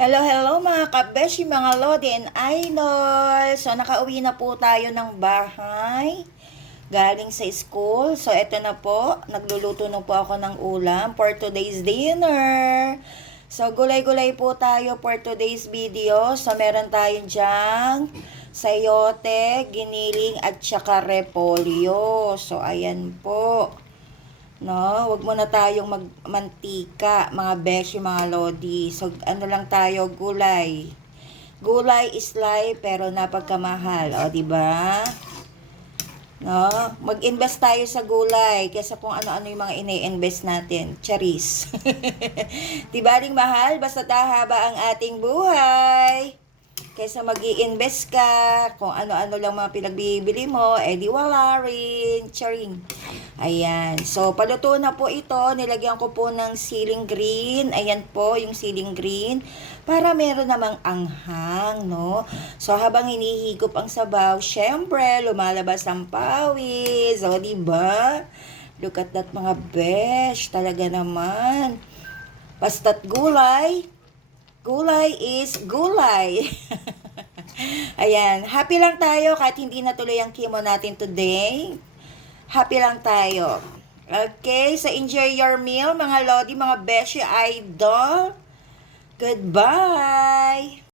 Hello, hello mga kabeshi, mga lodi and idol. So, nakauwi na po tayo ng bahay. Galing sa school. So, eto na po. Nagluluto na po ako ng ulam for today's dinner. So, gulay-gulay po tayo for today's video. So, meron tayong dyang sayote, giniling, at saka repolyo. So, ayan po. No, wag muna tayong magmantika, mga beshi, mga lodi. So, ano lang tayo, gulay. Gulay is life, pero napagkamahal. O, di ba? No, mag-invest tayo sa gulay kaysa kung ano-ano yung mga ini-invest natin. Charis. Di ba ring mahal? Basta haba ang ating buhay. Kaysa mag-i-invest ka, kung ano-ano lang mga pinagbibili mo, di wala rin. Charing. Ayan. So, paluto na po ito. Nilagyan ko po ng siling green. Ayan po, yung siling green. Para meron namang anghang, no? So, habang hinihigop ang sabaw, syempre, lumalabas ang pawis. O, diba? Look at that, mga besh. Talaga naman. Basta't gulay. Gulay is gulay. Ayan. Happy lang tayo kahit hindi natuloy ang chemo natin today. Happy lang tayo. Okay, so enjoy your meal, mga lodi, mga beshi idol. Goodbye!